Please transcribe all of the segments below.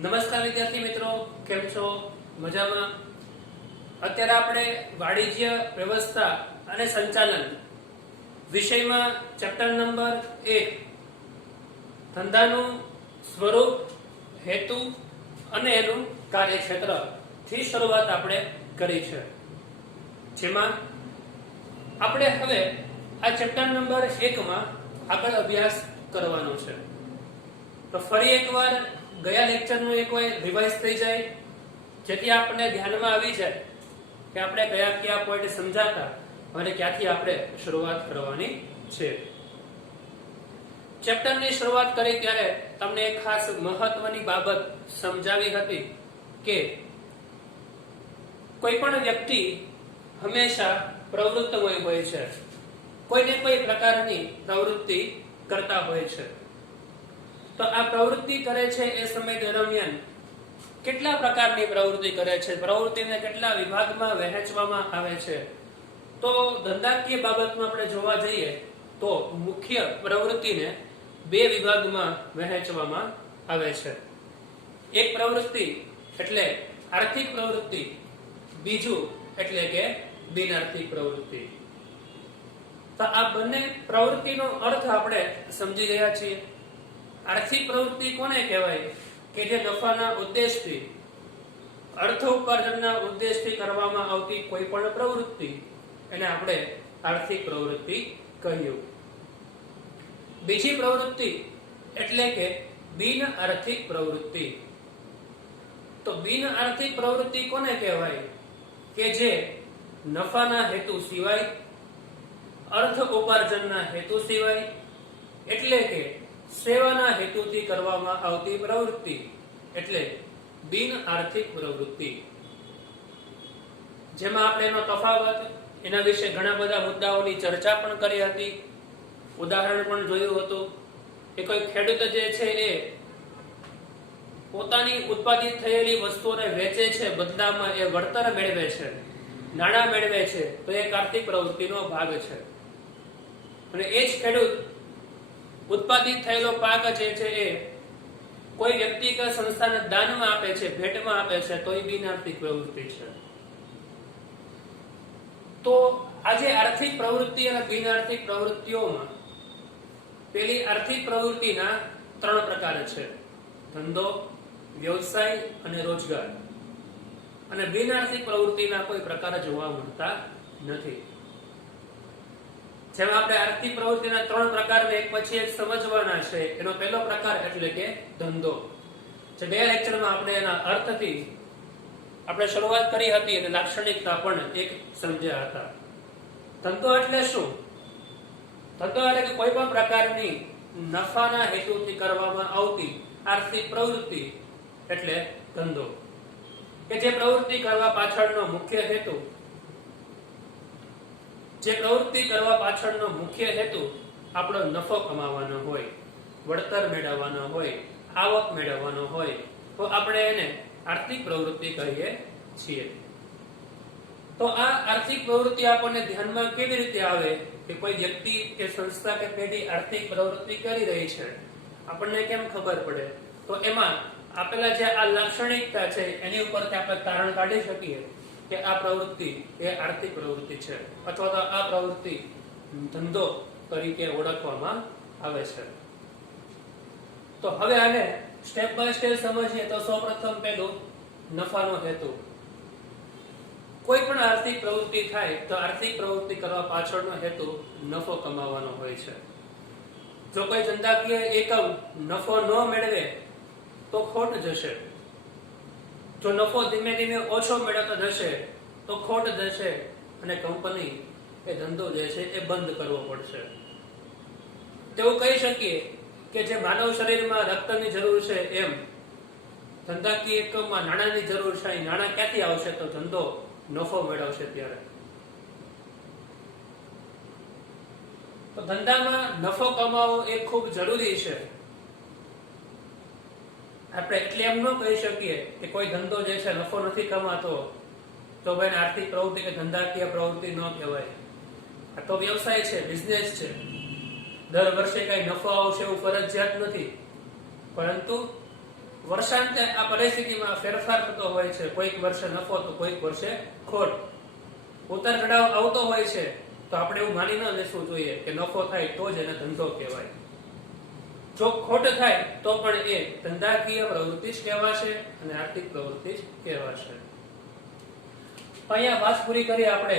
નમસ્કાર વિદ્યાર્થી મિત્રો, કેમ છો? મજામાં? અત્યારે આપણે વાણિજ્ય વ્યવસ્થા અને સંચાલન વિષયમાં ચેપ્ટર નંબર 1 ધંધાનું સ્વરૂપ, હેતુ અને એનું કાર્યક્ષેત્ર થી શરૂઆત આપણે કરી છે, જેમાં આપણે હવે આ ચેપ્ટર નંબર 1 માં આગળ અભ્યાસ કરવાનો છે. તો ફરી એકવાર ગયા લેક્ચરનું એકવાર રિવાઇઝ થઈ જાય, જેથી આપણને ધ્યાનમાં આવી જાય કે આપણે કયા પોઈન્ટ સમજાતા અને ક્યાંથી આપણે શરૂઆત કરવાની છે. ચેપ્ટરની શરૂઆત કરી ત્યારે તમને એક ખાસ મહત્વની બાબત સમજાવી હતી કે કોઈ પણ વ્યક્તિ હંમેશા પ્રવૃત્તિમય હોય છે, કોઈને કોઈ પ્રકારની પ્રવૃત્તિ કરતા હોય છે. તો આ પ્રવૃત્તિ કરે છે એ સમય દરમિયાન કેટલા પ્રકારની પ્રવૃત્તિ કરે છે, પ્રવૃત્તિને કેટલા વિભાગમાં વહેંચવામાં આવે છે. તો ધંધાકીય બાબતમાં આપણે જોવા જઈએ તો મુખ્ય પ્રવૃત્તિને 2 વિભાગમાં વહેંચવામાં આવે છે. એક પ્રવૃત્તિ એટલે આર્થિક પ્રવૃત્તિ, બીજું એટલે કે બિનઆર્થિક પ્રવૃત્તિ. તો આ બંને પ્રવૃત્તિનો અર્થ આપણે સમજી ગયા છીએ. આર્થિક પ્રવૃત્તિ કોને કહેવાય? કે જે નફાના ઉદ્દેશથી, અર્થ ઉપાર્જનના ઉદ્દેશથી કરવામાં આવતી કોઈ પણ પ્રવૃત્તિ, એને આપણે આર્થિક પ્રવૃત્તિ કહ્યું. બીજી પ્રવૃત્તિ એટલે કે બિન આર્થિક પ્રવૃત્તિ. તો બિન આર્થિક પ્રવૃત્તિ કોને કહેવાય? કે જે નફાના હેતુ સિવાય, અર્થ ઉપાર્જનના હેતુ સિવાય, એટલે કે સેવાના હેતુથી કરવામાં આવતી પ્રવૃત્તિ એટલે બિન આર્થિક પ્રવૃત્તિ. જેમાં આપણે એનો તફાવત, એના વિશે ઘણા બધા મુદ્દાઓની ચર્ચા પણ કરી હતી, ઉદાહરણ પણ જોયું હતું કે કોઈ ખેડૂત જે છે એ પોતાની ઉત્પાદિત થયેલી વસ્તુઓને વેચે છે, બદલામાં એ વળતર મેળવે છે, નાણાં મેળવે છે, તો એક આર્થિક પ્રવૃત્તિનો ભાગ છે. અને એ જ ખેડૂત ઉત્પાદિત થયેલો પાક જે છે એ કોઈ વ્યક્તિ કે સંસ્થાને દાનમાં આપે છે, ભેટમાં આપે છે, તો એ બિનઆર્થિક પ્રવૃત્તિ છે. તો આજે આર્થિક પ્રવૃત્તિ અને બિનઆર્થિક પ્રવૃત્તિઓમાં પેલી આર્થિક પ્રવૃત્તિના 3 પ્રકાર છે: ધંધો, વ્યવસાય અને રોજગાર. અને બિનઆર્થિક પ્રવૃત્તિના કોઈ પ્રકાર જોવા મળતા નથી. જેમાં આપણે આર્થિક પ્રવૃત્તિના 3 પ્રકારને એક પછી એક સમજવાના છે. એનો પહેલો પ્રકાર એટલે કે ધંધો. જે 2 લેક્ચરમાં આપણે એના અર્થથી આપણે શરૂઆત કરી હતી અને લાક્ષણિકતા પણ એક સમજ્યા હતા. ધંધો એટલે શું? ધંધો એટલે કે કોઈ પણ પ્રકારની નફાના હેતુથી કરવામાં આવતી આર્થિક પ્રવૃત્તિ એટલે ધંધો. કે જે પ્રવૃત્તિ કરવા પાછળનો મુખ્ય હેતુ, આપણો નફો કમાવાનો હોય, વળતર મેળવવાનો હોય, આવક મેળવવાનો હોય, તો આપણે એને આર્થિક પ્રવૃત્તિ કહીએ છીએ. તો આ આર્થિક પ્રવૃત્તિ આપણને ધ્યાનમાં કેવી રીતે આવે કે કોઈ વ્યક્તિ કે સંસ્થા કે પેઢી આર્થિક પ્રવૃત્તિ કરી રહી છે, આપણને કેમ ખબર પડે? તો એમાં આપેલા જે આ લાક્ષણિકતા છે એની ઉપરથી આપણે તારણ કાઢી શકીએ કે આ પ્રવૃત્તિ એ આર્થિક પ્રવૃત્તિ છે, અથવા તો આ પ્રવૃત્તિ ધંધો તરીકે ઓળખવામાં આવે છે. તો હવે આને સ્ટેપ બાય સ્ટેપ સમજીએ. તો સૌપ્રથમ પહેલું નફાનો હેતુ. કોઈ પણ આર્થિક પ્રવૃત્તિ થાય તો આર્થિક પ્રવૃત્તિ કરવા પાછળનો હેતુ નફો કમાવાનો હોય છે. જો કોઈ ધંધાકીય એકમ નફો ન મેળવે તો ખોટ જશે. જો નફો ધીમે ધીમે ઓછો મેળવતો જશે તો ખોટ જશે અને કંપની એ ધંધો જે છે એ બંધ કરવો પડશે. તેવું કહી શકીએ કે જે માનવ શરીરમાં રક્તની જરૂર છે, એમ ધંધાકીય એકમમાં નાણાંની જરૂર છે. નાણાં ક્યાંથી આવશે? તો ધંધો નફો મેળવશે ત્યારે. તો ધંધામાં નફો કમાવવો એ ખૂબ જરૂરી છે. આપણે એટલે એમ ન કહી શકીએ કે કોઈ ધંધો જે છે નફો નથી કમાતો તો ભાઈ આર્થિક પ્રવૃત્તિ કે ધંધાકીય પ્રવૃત્તિ ન કહેવાય. આ તો વ્યવસાય છે, બિઝનેસ છે. દર વર્ષે કઈ નફો આવશે એવું ફરજિયાત નથી, પરંતુ વર્ષાંતે આ પરિસ્થિતિમાં ફેરફાર થતો હોય છે. કોઈક વર્ષે નફો તો કોઈક વર્ષે ખોટ. ઉતાર ચઢાવ આવતો હોય છે તો આપણે એવું માની ન લેવું જોઈએ કે નફો થાય તો જ એને ધંધો કહેવાય. જો ખોટ થાય તો પણ એ ધંધાકીય પ્રવૃત્તિ જ કહેવાશે અને આર્થિક પ્રવૃત્તિ જ કહેવાશે. અહીંયા વાત પૂરી કરી આપણે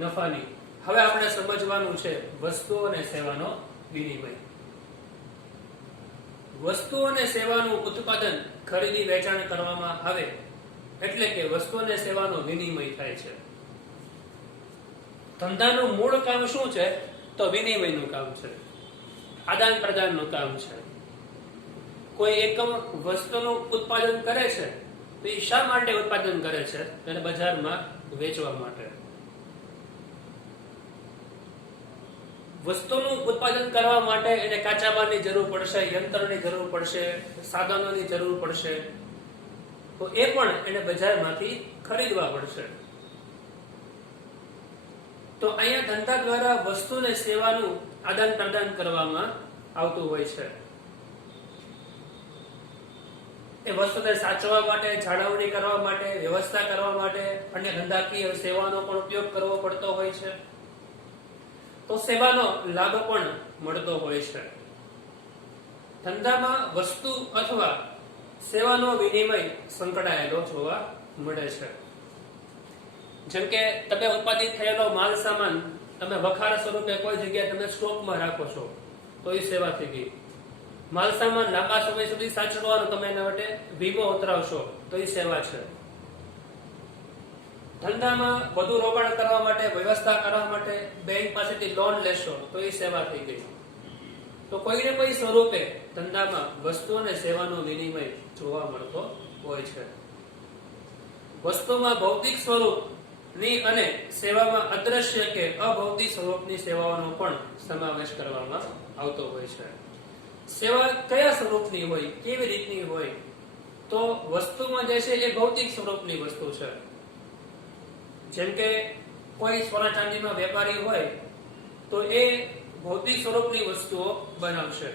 નફાની. હવે આપણે સમજવાનું છે વસ્તુઓ અને સેવાનો વિનિમય. વસ્તુઓ અને સેવાનું ઉત્પાદન ખરીદી વેચાણ કરવામાં આવે એટલે કે વસ્તુ અને સેવાનો વિનિમય થાય છે. ધંધાનું મૂળ કામ શું છે? તો વિનિમયનું કામ છે, આદાન પ્રદાનનું કામ છે. કોઈ એકમ વસ્તુનું ઉત્પાદન કરે છે તો એ શા માટે ઉત્પાદન કરે છે? તેને બજારમાં વેચવા માટે. વસ્તુનું ઉત્પાદન કરવા માટે એને કાચા માલની જરૂર પડશે, યંત્રની જરૂર પડશે, સાધનોની જરૂર પડશે, તો એ પણ એને બજારમાંથી ખરીદવા પડશે. તો અહીંયા ધંધા દ્વારા વસ્તુ અને સેવાનું આદાન પ્રદાન કરવામાં આવતું હોય છે. એ વસ્તુને સાચવવા માટે, જાળવણી કરવા માટે, વ્યવસ્થા કરવા માટે અને ધંધાકીય સેવાનો પણ ઉપયોગ કરવો પડતો હોય છે. તો સેવાનો લાભ પણ મળતો હોય છે. ધંધામાં વસ્તુ અથવા સેવાનો વિનિમય સંકળાયેલો જોવા મળે છે. જેમ કે તમે ઉત્પાદિત થયેલો માલ સામાન તમે વખાર સ્વરૂપે કોઈ જગ્યાએ તમે સ્ટોકમાં રાખો છો તો એ સેવા થઈ ગઈ. માલ સામાન લાંબા સમય સુધી સાચવવાનો તમે એના માટે વીમો ઉતરાવશો તો એ સેવા છે. ધંધામાં વધુ રોકાણ કરવા માટે, વ્યવસ્થા કરવા માટે બેંક પાસેથી લોન લેશો તો એ સેવા થઈ ગઈ. તો કોઈને કોઈ સ્વરૂપે ધંધામાં વસ્તુ અને સેવાનો વિનિમય જોવા મળતો હોય છે. વસ્તુમાં ભૌતિક સ્વરૂપની અને સેવામાં અદ્રશ્ય કે અભૌતિક સ્વરૂપની સેવાઓનો પણ સમાવેશ કરવામાં આવતો હોય છે. સેવા કયા સ્વરૂપની હોય, કેવી રીતની હોય? તો વસ્તુમાં જે છે એ ભૌતિક સ્વરૂપની વસ્તુ છે. જેમ કે કોઈ સોના ચાંદીમાં વેપારી હોય તો એ ભૌતિક સ્વરૂપની વસ્તુઓ બનાવશે.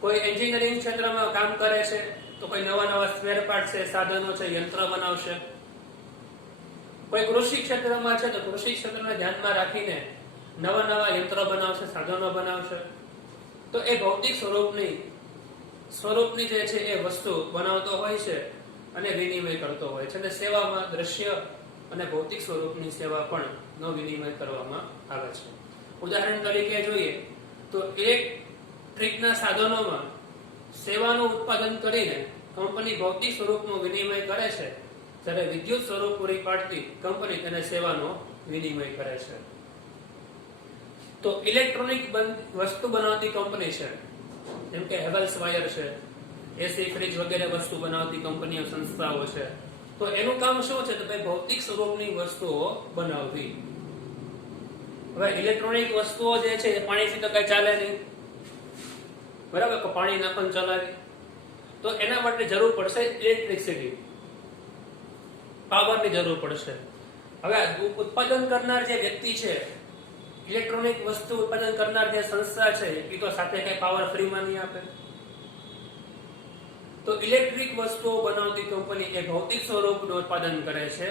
કોઈ એન્જિનિયરિંગ ક્ષેત્રમાં કામ કરે છે તો કોઈ નવા નવા સ્પેર પાર્ટ છે, સાધનો છે, યંત્ર બનાવશે. કોઈ કૃષિ ક્ષેત્રમાં છે તો કૃષિ ક્ષેત્રને ધ્યાનમાં રાખીને નવા નવા યંત્રો બનાવશે, સાધનો બનાવશે. તો એ ભૌતિક સ્વરૂપની જે છે એ વસ્તુ બનાવતો હોય છે અને વિનિમય કરતો હોય છે. અને સેવામાં દ્રશ્ય અને ભૌતિક સ્વરૂપની સેવા પણ નો વિનિમય કરવામાં આવે છે. ઉદાહરણ તરીકે જોઈએ તો ઇલેક્ટ્રિકના સાધનોમાં સેવાનું ઉત્પાદન કરીને કંપની ભૌતિક સ્વરૂપનું વિનિમય કરે છે, જ્યારે વિદ્યુત સ્વરૂપ પૂરી પાડતી કંપની તેને સેવાનો વિનિમય કરે છે. તો ઇલેક્ટ્રોનિક વસ્તુ બનાવતી કંપની છે, જેમ કે હેવલ્સ વાયર છે, એસી, ફ્રીજ વગેરે વસ્તુ બનાવતી કંપનીઓ, સંસ્થાઓ છે. તો એનું કામ શું છે? તો ભાઈ ભૌતિક સ્વરૂપની વસ્તુઓ બનાવવી. હવે ઇલેક્ટ્રોનિક વસ્તુઓ જે છે એ પાણીથી તો કઈ ચાલે નહીં, બરાબર? તો પાણી નાખીને ચલાવી તો એના માટે જરૂર પડશે ઇલેક્ટ્રિસિટી, પાવરની જરૂર પડશે. હવે ઉત્પાદન કરનાર જે વ્યક્તિ છે, ઇલેક્ટ્રોનિક વસ્તુ ઉત્પાદન કરનાર જે સંસ્થા છે, એ તો સાથે કઈ પાવર ફ્રીમાં નહીં આપે. તો ઇલેક્ટ્રિક વસ્તુઓ બનાવતી કંપની એ ભૌતિક સ્વરૂપનું ઉત્પાદન કરે છે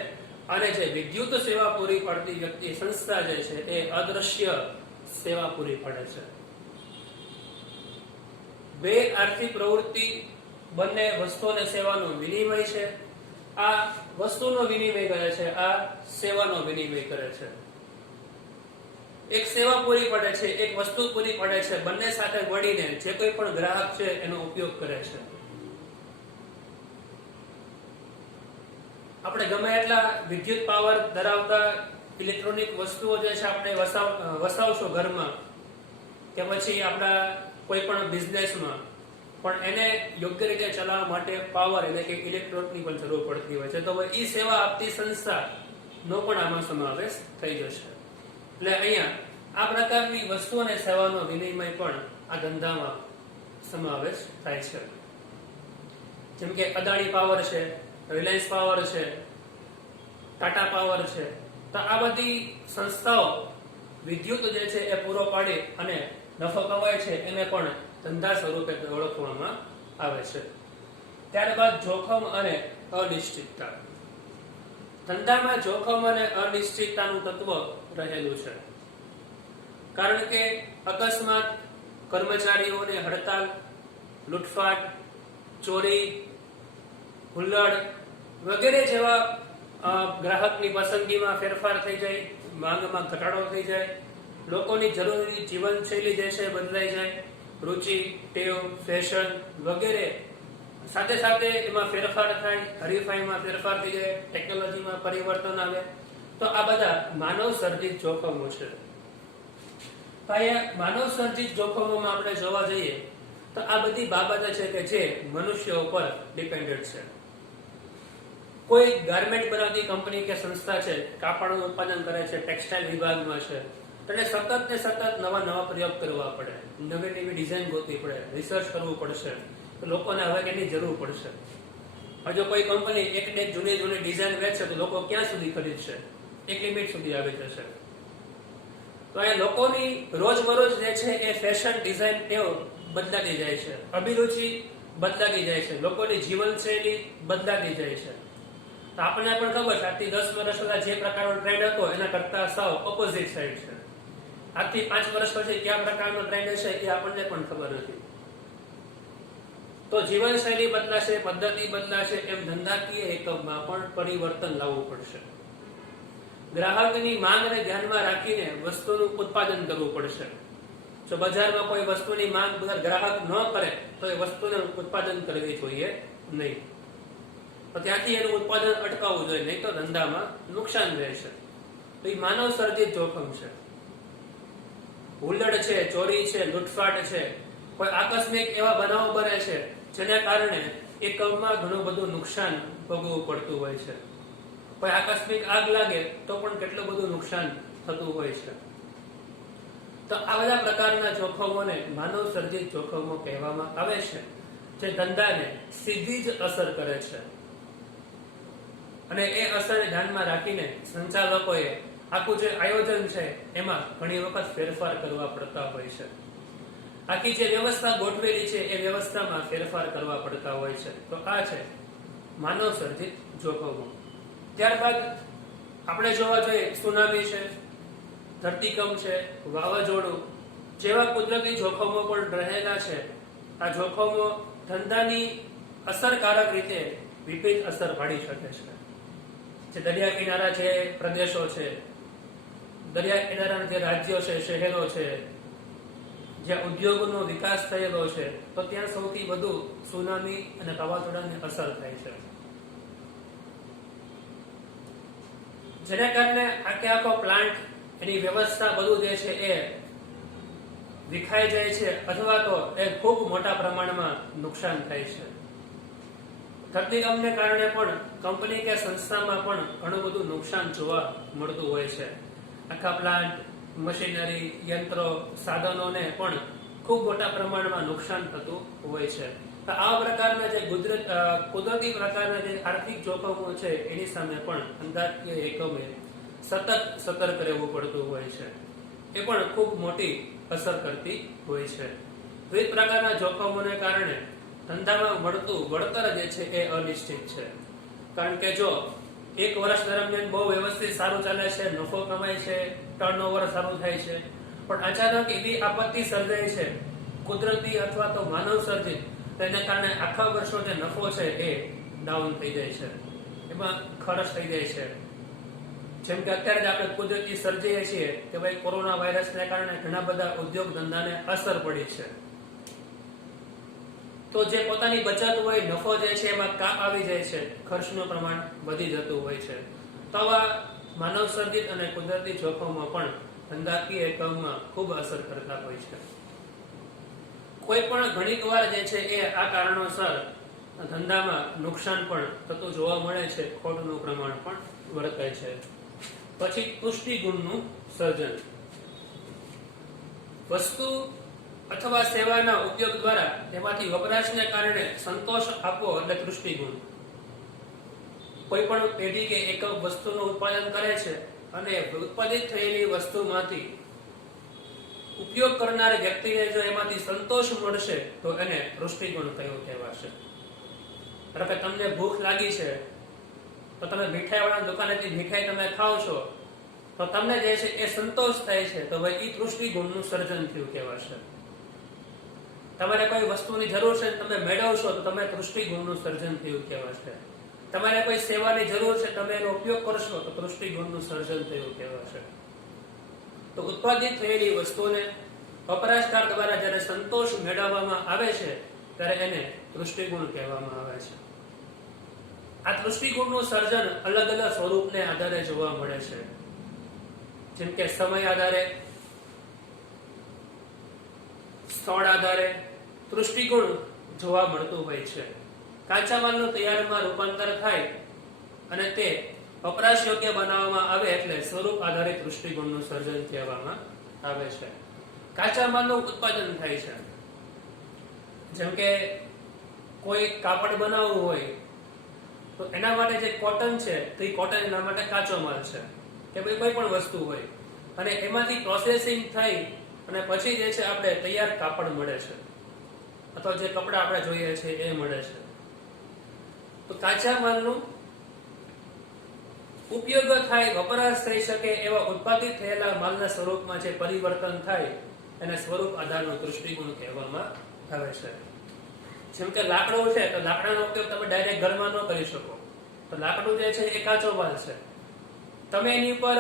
અને જે વિદ્યુત સેવા પૂરી પાડતી વ્યક્તિ, સંસ્થા જે છે એ અદ્રશ્ય સેવા પૂરી પાડે છે. બે આર્થિક પ્રવૃત્તિ બંને વસ્તુ અને સેવાનો વિનિમય છે. આ વસ્તુનો વિનિમય કરે છે, આ સેવાનો વિનિમય કરે છે. એક સેવા પૂરી પાડે છે, એક વસ્તુ પૂરી પાડે છે. બંને સાથે મળીને જે કોઈ પણ ગ્રાહક છે એનો ઉપયોગ કરે છે. આપણે ગમે એટલા વિદ્યુત પાવર ધરાવતા ઇલેક્ટ્રોનિક વસ્તુઓ જે છે આપણે વસાવશો ઘરમાં કે પછી આપણા કોઈ પણ બિઝનેસમાં, પણ એને યોગ્ય રીતે ચલાવવા માટે પાવર એટલે કે ઇલેક્ટ્રોનિકની પણ જરૂર પડતી હોય છે. તો એ સેવા આપતી સંસ્થાનો પણ આમાં સમાવેશ થઈ જશે. એટલે અહીંયા આ પ્રકારની વસ્તુ અને સેવાનો વિનિમય પણ આ ધંધામાં સમાવેશ થાય છે. જેમ કે અદાણી પાવર છે, રિલાયન્સ પાવર છે, ટાટા પાવર છે. તો આ બધી સંસ્થાઓ વિદ્યુત જે છે એ પૂરો પાડી અને નફો કમાય છે, એને પણ ધંધા સ્વરૂપે ઓળખવામાં આવે છે. ત્યારબાદ જોખમ અને અનિશ્ચિતતા. ધંધામાં જોખમ અને અનિશ્ચિતતાનું તત્વ રહેલું છે, કારણ કે અકસ્માત, કર્મચારીઓની હડતાલ, લૂંટફાટ, ચોરી, હુલ્લડ વગેરે જેવા ગ્રાહકની પસંદગીમાં ફેરફાર થઈ જાય, માંગમાં ઘટાડો થઈ જાય, લોકોની જરૂરી જીવનશૈલી જે છે બદલાઈ જાય, રુચિ, ટેવ, ફેશન વગેરે સાથે સાથે એમાં ફેરફાર થાય, હરીફાઈમાં ફેરફાર થઈ જાય, ટેકનોલોજીમાં પરિવર્તન આવે. તો આ બધા માનવ સર્જિત જોખમો છે. તો અહીંયા માનવ સર્જિત જોખમોમાં આપણે જોવા જઈએ તો આ બધી બાબતો છે કે જે મનુષ્યો ઉપર ડિપેન્ડન્ટ છે. કોઈ ગાર્મેન્ટ બનાવતી કંપની કે સંસ્થા છે, કાપડનું ઉત્પાદન કરે છે, ટેક્સટાઇલ વિભાગમાં છે, તેને સતત ને સતત નવા પ્રયોગ કરવા પડે, નવી ડિઝાઇન ગોતવી પડે, રિસર્ચ કરવું પડશે, તો લોકોને હવે એની જરૂર પડશે. જો કોઈ કંપની એક જૂની ડિઝાઇન વેચશે તો લોકો ક્યાં સુધી ખરીદશે? એક લિમિટ સુધી આવી જશે. તો એ લોકોની રોજબરોજ જે છે એ ફેશન, ડિઝાઇન ટેવ બદલાતી જાય છે, અભિરુચિ બદલાતી જાય છે, લોકોની જીવનશૈલી બદલાતી જાય છે. તો આપણને પણ ખબર છે આજથી 10 વર્ષ પહેલા જે પ્રકારનો ટ્રેન્ડ હતો એના કરતા સાવ ઓપોઝિટ સાઈડ છે. આજથી 5 વર્ષ પછી કયા પ્રકારનો ટ્રેન્ડ છે એ આપણને પણ ખબર નથી. તો જીવનશૈલી બદલાશે, પદ્ધતિ બદલાશે, એમ ધંધાકીય એકમમાં પણ પરિવર્તન લાવવું પડશે. ગ્રાહકની માંગને ધ્યાનમાં રાખીને વસ્તુનું ઉત્પાદન કરવું પડશે. જો બજારમાં કોઈ વસ્તુની માંગ ગ્રાહક ન કરે તો એ વસ્તુનું ઉત્પાદન કરવી જોઈએ નહીં. તો ત્યાંથી એનું ઉત્પાદન અટકાવવું જોઈએ, નહીં તો ધંધામાં નુકસાન રહેશે. તો એ માનવ સર્જિત જોખમ છે. હુલ્લડ છે, ચોરી છે, લૂંટફાટ છે, કોઈ આકસ્મિક એવા બનાવો બને છે જેના કારણે એકમમાં ઘણું બધું નુકસાન ભોગવવું પડતું હોય છે. કોઈ આકસ્મિક આગ લાગે તો પણ કેટલું બધું નુકસાન થતું હોય છે. તો આ બધા પ્રકારના જોખમોને માનવ સર્જિત જોખમો કહેવામાં આવે છે, જે ધંધાને સીધી જ અસર કરે છે. અને એ અસરને ધ્યાનમાં રાખીને સંચાલકોએ આખું જે આયોજન છે એમાં ઘણી વખત ફેરફાર કરવા પડતા હોય છે. આખી જે વ્યવસ્થા ગોઠવેલી છે એ વ્યવસ્થામાં ફેરફાર કરવા પડતા હોય છે. તો આ છે માનવ સર્જિત જોખમો. ત્યારબાદ આપણે જોવા જોઈએ સુનામી છે, ધરતીકંપ છે, વાવાઝોડું જેવા કુદરતી જોખમો પણ રહેલા છે. આ જોખમો ધંધાની અસરકારક રીતે વિપરીત અસર પાડી શકે છે. જે દરિયા કિનારા જે પ્રદેશો છે, દરિયા કિનારાના જે રાજ્યો છે, શહેરો છે, જ્યાં ઉદ્યોગનો વિકાસ થયેલો છે, તો ત્યાં સૌથી વધુ સુનામી અને વાવાઝોડાની અસર થાય છે. જેના કારણે આખો પ્લાન્ટ, એની વ્યવસ્થા બધું જે છે એ વિખાઈ જાય છે, અથવા તો એ ખૂબ મોટા પ્રમાણમાં નુકસાન થાય છે. ધરતીકંપને કારણે પણ કંપની કે સંસ્થામાં પણ ઘણું બધું નુકસાન જોવા મળતું હોય છે. આખા પ્લાન્ટ, મશીનરી, યંત્રો, સાધનોને પણ ખૂબ મોટા પ્રમાણમાં નુકસાન થતું હોય છે. તો આ પ્રકારના જે કુદરતી પ્રકારના જે આર્થિક જોખમો છે એની સામે પણ ધંધાકીય એકમે સતત સતર્ક રહેવું પડતું હોય છે. એ પણ ખૂબ મોટી અસર કરતી હોય છે. વિવિધ પ્રકારના જોખમોને કારણે ધંધામાં મળતું વળતર જે છે એ અનિશ્ચિત છે. કારણ કે જો એક વર્ષ દરમિયાન બહુ વ્યવસ્થિત સારું ચાલે છે, નફો કમાય છે, ટર્નઓવર સારું થાય છે, પણ અચાનક એવી આપત્તિ સર્જાય છે, કુદરતી અથવા તો માનવ સર્જિત, તેને કારણે આખા વર્ષનો જે નફો છે એ ડાઉન થઈ જાય છે, એમાં ખર્ચ થઈ જાય છે. જેમ કે અત્યારે જ આપણે કુદરતી સર્જીએ છીએ કે ભાઈ કોરોના વાયરસને કારણે ઘણા બધા ઉદ્યોગ ધંધાને અસર પડી છે. તો જે પોતાની બચત હોય, નફો જે છે એમાં કાપ આવી જાય છે, ખર્ચનું પ્રમાણ વધી જતું હોય છે. તો આવા માનવ સર્જિત અને કુદરતી જોખમો પણ ધંધાકીય એકમમાં ખૂબ અસર કરતા હોય છે. કોઈ પણ ઘણીક વાર જે છે એ આ કારણોસર ધંધામાં નુકસાન પણ થતું જોવા મળે છે, ખોટનું પ્રમાણ પણ વર્તાય છે. પછી પુષ્ટિગુણનું સર્જન. વસ્તુ અથવા સેવાના ઉપયોગ દ્વારા તેમાંથી વપરાશને કારણે સંતોષ આપવો એટલે તૃષ્ટિગુણ. કોઈ પણ પેઢી કે એકમ વસ્તુનું ઉત્પાદન કરે છે અને ઉત્પાદિત થયેલી વસ્તુમાંથી ઉપયોગ કરનાર વ્યક્તિને જો એમાંથી સંતોષ મળશે તો એને તૃષ્ટિગુણ કહેવાશે. ધારો કે તમને ભૂખ લાગી છે તો તમે મીઠાઈવાળાની દુકાનેથી મીઠાઈ તમે ખાવ છો તો તમને જે છે એ સંતોષ થાય છે, તો ભાઈ એ તૃષ્ટિ ગુણનું સર્જન થયું કહેવાશે. તમારે કોઈ વસ્તુની જરૂર છે તમે મેળવશો તો તમે તૃષ્ટિ ગુણનું સર્જન થયું કહેવાશે. તમારે કોઈ સેવાની જરૂર છે તમે એનો ઉપયોગ કરશો તો તૃષ્ટિ ગુણનું સર્જન થયું કહેવાશે. તો ઉત્પાદિત થયેલી વસ્તુને વપરાશકાર દ્વારા જ્યારે સંતોષ મેળવવામાં આવે છે ત્યારે એને તૃષ્ટિ ગુણ કહેવામાં આવે છે. આ તૃષ્ટિ ગુણનું સર્જન અલગ અલગ સ્વરૂપને આધારે જોવા મળે છે. જેમ કે સમય આધારે, સ્થળ આધારે તૃષ્ટિ ગુણ જોવા મળતું હોય છે. કાચા માલનું તૈયારમાં રૂપાંતર થાય અને તે વપરાશ યોગ્ય બનાવવામાં આવે એટલે સ્વરૂપ આધારિત તૃષ્ટિ ગુણનું સર્જન કહેવામાં આવે છે. કાચા માલનું ઉત્પાદન થાય છે. જેમ કે કોઈ કાપડ બનાવવું હોય તો એના માટે જે કોટન છે તો એ કોટન એના માટે કાચો માલ છે કે ભાઈ કોઈ પણ વસ્તુ હોય અને એમાંથી પ્રોસેસિંગ થઈ અને પછી જે છે આપણે તૈયાર કાપડ મળે છે અથવા જે કપડા આપણે જોઈએ છે એ મળે છે. તો કાચા માલનું ઉપયોગ થાય, વપરાશ થઈ શકે એવા ઉત્પાદિત થયેલા માલના સ્વરૂપમાં જે પરિવર્તન થાય એને સ્વરૂપ આધારનો તૃષ્ટિ ગુણ કહેવામાં આવે છે. જેમ કે લાકડું છે તો લાકડાનો ઉપયોગ તમે ડાયરેક્ટ ઘરમાં ન કરી શકો, તો લાકડું જે છે એ કાચો માલ છે. તમે એની ઉપર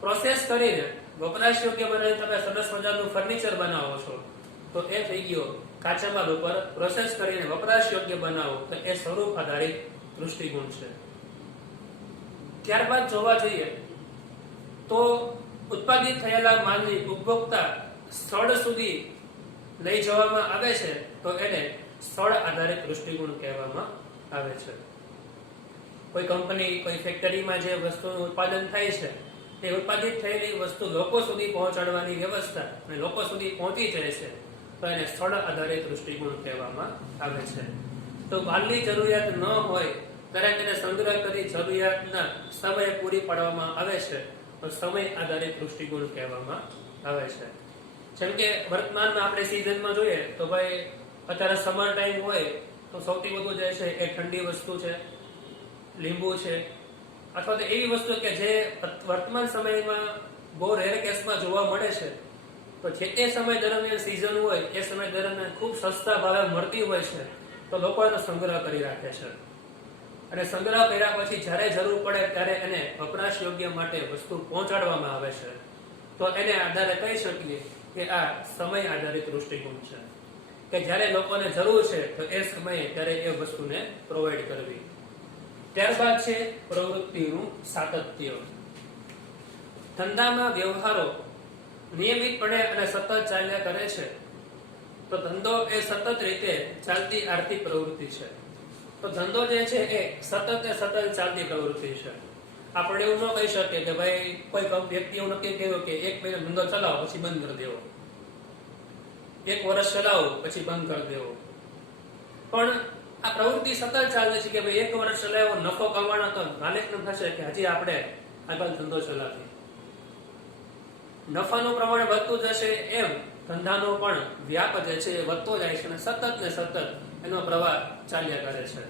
પ્રોસેસ કરીને વપરાશ યોગ્ય બનાવીને તમે સરસ મજાનું ફર્નિચર બનાવો છો તો એ થઈ ગયો કાચા માલ ઉપર પ્રોસેસ કરીને વપરાશ યોગ્ય બનાવો તો એ સ્વરૂપ આધારિત તૃષ્ટિ ગુણ છે. ત્યારબાદ જોવા જઈએ તો ઉત્પાદિત થયેલા માલની ઉપભોક્તા સ્થળ સુધી લઈ જવામાં આવે છે તો એને સ્થળ આધારિત તૃષ્ટિ ગુણ કહેવામાં આવે છે. કોઈ કંપની, કોઈ ફેક્ટરીમાં જે વસ્તુનું ઉત્પાદન થાય છે તે ઉત્પાદિત થયેલી વસ્તુ લોકો સુધી પહોંચાડવાની વ્યવસ્થા અને લોકો સુધી પહોંચી જાય છે તો એને સ્થળ આધારિત તૃષ્ટિ ગુણ કહેવામાં આવે છે. તો માલની જરૂરિયાત ન હોય ત્યારે તેને સંગ્રહ કરી જરૂરિયાતના સમયે પૂરી પાડવામાં આવે છે તો સમય આધારિત તૃષ્ટિ ગુણ કહેવામાં આવે છે. જેમ કે વર્તમાનમાં આપણે સિઝનમાં જોઈએ તો ભાઈ અત્યારે સમર ટાઈમ હોય તો સૌથી વધુ જે છે એ ઠંડી વસ્તુ છે, લીંબુ છે, અથવા તો એવી વસ્તુ કે જે વર્તમાન સમયમાં બહુ રેર કેસમાં જોવા મળે છે તો જે તે સમય દરમિયાન સિઝન હોય એ સમય દરમિયાન ખૂબ સસ્તા ભાવે મળતી હોય છે તો લોકો એનો સંગ્રહ કરી રાખે છે. અને સંગ્રહ કર્યા પછી જ્યારે જરૂર પડે ત્યારે એને વપરાશ યોગ્ય માટે વસ્તુ પહોંચાડવામાં આવે છે તો એને આધારે કહી શકીએ કે આ સમય આધારિત દૃષ્ટિકોણ છે કે જ્યારે લોકોને જરૂર છે તો એ સમયે ત્યારે એ વસ્તુને પ્રોવાઈડ કરવી. ત્યારબાદ છે પ્રવૃત્તિનું સાતત્ય. ધંધામાં વ્યવહારો નિયમિતપણે અને સતત ચાલ્યા કરે છે તો ધંધો એ સતત રીતે ચાલતી આર્થિક પ્રવૃત્તિ છે. તો ધંધો જે છે એ સતત ચાલતી પ્રવૃત્તિ છે. આપણે એવું ન કહી શકીએ કે ભાઈ કોઈ વ્યક્તિ એવું નક્કી કર્યું કે એક મહિનો ધંધો ચલાવો પછી બંધ કરી દેવો, એક વર્ષ ચલાવો પછી બંધ કરી દેવો. પણ આ પ્રવૃત્તિ સતત ચાલતી છે કે ભાઈ એક વર્ષ ચલાવ્યો, નફો કમાવાનો તો માલિકને થશે કે હજી આપણે આગળ ધંધો ચલાવીએ. નફાનું પ્રમાણ વધતું જશે એમ ધંધાનો પણ વ્યાપ જે છે એ વધતો જાય છે અને સતત એનો પ્રવાહ ચાલ્યા કરે છે.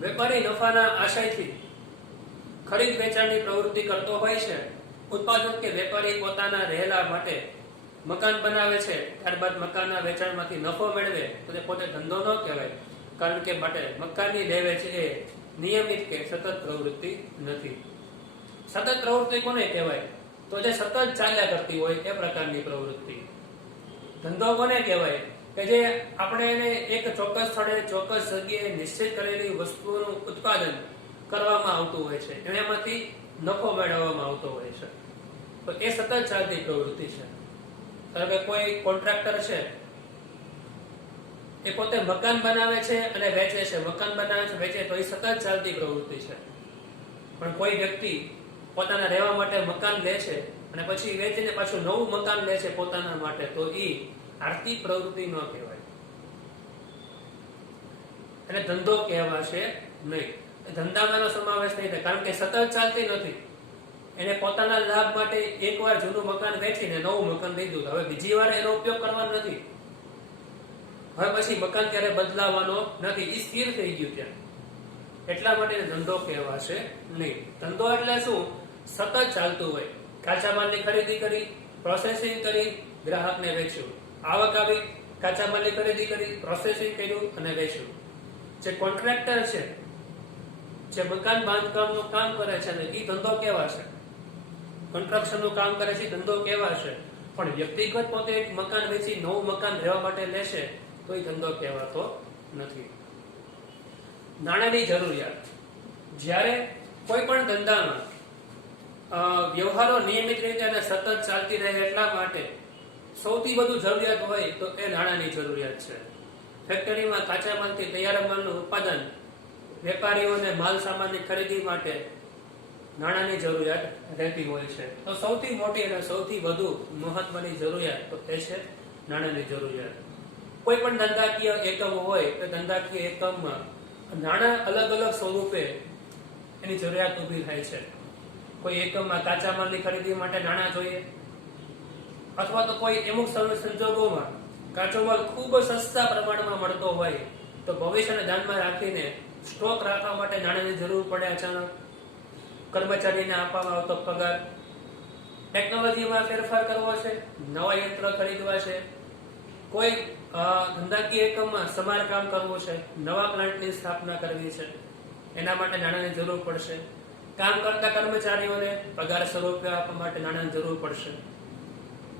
વેપારી નફાના આશયથી ખરીદ વેચાણની પ્રવૃત્તિ કરતો હોય છે. ઉત્પાદક કે વેપારી પોતાના રહેલા માટે મકાન બનાવે છે, ત્યારબાદ મકાનના વેચાણમાંથી નફો મેળવે તો તે પોતે ધંધો ન કહેવાય, કારણ કે માટે મકાનની લે વેચ એ નિયમિત કે સતત પ્રવૃત્તિ નથી. સતત પ્રવૃત્તિ કોને કહેવાય? તો જે સતત ચાલ્યા કરતી હોય એ પ્રકારની પ્રવૃત્તિ. ધંધો કોને કહેવાય? કે જે આપણે એને એક ચોક્કસ સ્થળે ચોક્કસ જગ્યાએ નિશ્ચિત કરેલી વસ્તુઓનું ઉત્પાદન કરવામાં આવતું હોય છે, એમાંથી નફો મેળવવામાં આવતો હોય છે તો એ સતત ચાલતી પ્રવૃત્તિ છે. ધારો કે કોઈ કોન્ટ્રાક્ટર છે એ પોતે મકાન બનાવે છે અને વેચે છે, મકાન બનાવે છે વેચે તો એ સતત ચાલતી પ્રવૃત્તિ છે. પણ કોઈ વ્યક્તિ પોતાના રહેવા માટે મકાન લે છે અને પછી વેચીને પાછું નવું મકાન લે છે પોતાના માટે તો એ આર્થિક પ્રવૃત્તિ ન કહેવાય, એને ધંધો કહેવાશે નહીં. ધંધામાં એનો સમાવેશ નહીં થાય, કારણ કે સતત ચાલતી નથી. એને પોતાના લાભ માટે એકવાર જૂનું મકાન વેચીને નવું મકાન લીધું, હવે બીજી વાર એનો ઉપયોગ કરવાનો નથી. હવે પછી મકાન ત્યારે બદલાવાનો નથી, એ સ્થિર થઈ ગયું ત્યાં, એટલા માટે એને ધંધો કહેવાશે નહીં. ધંધો એટલે શું? સતત ચાલતું હોય. કાચા માલની ખરીદી કરી, પ્રોસેસિંગ કરી, ગ્રાહકને વેચ્યું, આવક આવી, કાચા માલની ખરીદી કરી, પ્રોસેસિંગ કર્યું અને વેચ્યું. જે કોન્ટ્રાક્ટર છે, જે મકાન બાંધકામનું કામ કરે છે ને, એ ધંધો કહેવાશે. કન્સ્ટ્રક્શનનું કામ કરે છે, ધંધો કહેવાશે. પણ વ્યક્તિગત પોતે એક મકાન વેચી નવું મકાન રહેવા માટે લેશે તો એ ધંધો કહેવાતો નથી. નાણાંની જરૂરિયાત. જ્યારે કોઈ પણ ધંધામાં વ્યવહારો નિયમિત રીતે અને સતત ચાલતી રહે એટલા માટે સૌથી વધુ જરૂરિયાત હોય તો એ નાણાંની જરૂરિયાત છે. ફેક્ટરીમાં કાચા માલથી તૈયાર માલનું ઉત્પાદન, વેપારીઓને માલ સામાનની ખરીદી માટે નાણાંની જરૂરિયાત રહેતી હોય છે. તો સૌથી મોટી અને સૌથી વધુ મહત્વની જરૂરિયાત તો એ છે નાણાંની જરૂરિયાત. કોઈ પણ ધંધાકીય એકમ હોય તો ધંધાકીય એકમમાં નાણાં અલગ અલગ સ્વરૂપે એની જરૂરિયાત ઊભી થાય છે. કોઈ એકમમાં કાચા માલની ખરીદી માટે નાણાં જોઈએ, અથવા તો કોઈ અમુક સંજોગોમાં કાચો માલ ખૂબ સસ્તા પ્રમાણમાં મળતો હોય તો ભવિષ્યને ધ્યાનમાં રાખીને સ્ટોક રાખવા માટે નાણાંની જરૂર પડે અચાનક. કર્મચારીને આપવામાં આવતો પગાર, ટેકનોલોજીમાં ફેરફાર કરવો છે, નવા યંત્ર ખરીદવા છે, કોઈ ધંધાકીય એકમમાં સમારકામ કરવું છે, નવા પ્લાન્ટની સ્થાપના કરવી છે, એના માટે નાણાંની જરૂર પડશે. કામ કરતા કર્મચારીઓને પગાર સ્વરૂપે આપવા માટે નાણાંની જરૂર પડશે.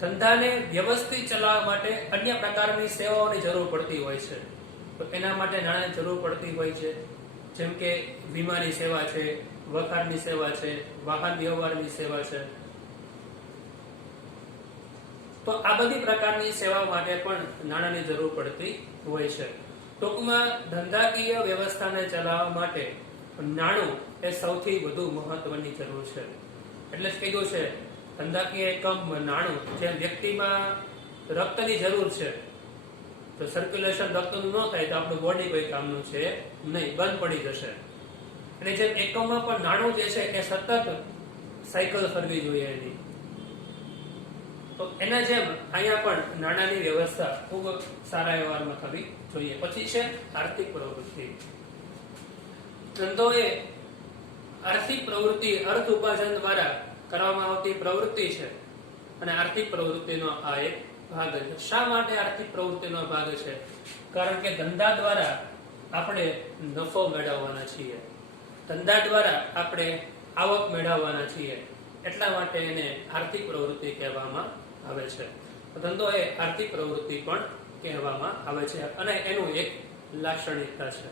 ધંધાને વ્યવસ્થિત ચલાવવા માટે અન્ય પ્રકારની સેવાઓની જરૂર પડતી હોય છે, તો એના માટે નાણાંની જરૂર પડતી હોય છે. જેમ કે વીમાની સેવા છે, વખાણની સેવા છે, વાહન વ્યવહારની સેવા છે. તો આ બધી પ્રકારની સેવા માટે પણ નાણાંની જરૂર પડતી હોય છે. ટૂંકમાં ધંધાકીય વ્યવસ્થાને ચલાવવા માટે નાણું એ સૌથી વધુ મહત્વની જરૂર છે. એટલે જ કીધું છે ધંધાકીય એકમ નાણું. જેમ વ્યક્તિમાં રક્તની જરૂર છે, તો સર્ક્યુલેશન રક્તનું ન થાય તો આપણું બોડી કોઈ કામનું છે નહીં, બંધ પડી જશે. અને જેમ એકમમાં પણ નાણું જે છે એ સતત સાયકલ ફરવી જોઈએ એની, તો એના જેમ અહીંયા પણ નાણાંની વ્યવસ્થા ખૂબ સારા વ્યવહારમાં થવી જોઈએ. પછી છે આર્થિક પ્રવૃત્તિ. ધંધો એ આર્થિક પ્રવૃત્તિ, અર્થ ઉપાર્જન દ્વારા કરવામાં આવતી પ્રવૃત્તિ છે, અને આર્થિક પ્રવૃત્તિનો આ એક ભાગ છે. શા માટે આર્થિક પ્રવૃત્તિનો ભાગ છે? કારણ કે ધંધા દ્વારા આપણે નફો મેળવવાના છીએ, ધંધા દ્વારા આપણે આવક મેળવવાના છીએ, એટલા માટે એને આર્થિક પ્રવૃત્તિ કહેવામાં આવે છે. ધંધો એ આર્થિક પ્રવૃત્તિ પણ કહેવામાં આવે છે અને એનું એક લાક્ષણિકતા છે.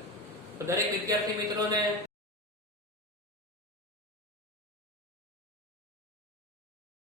તો દરેક વિદ્યાર્થી મિત્રોને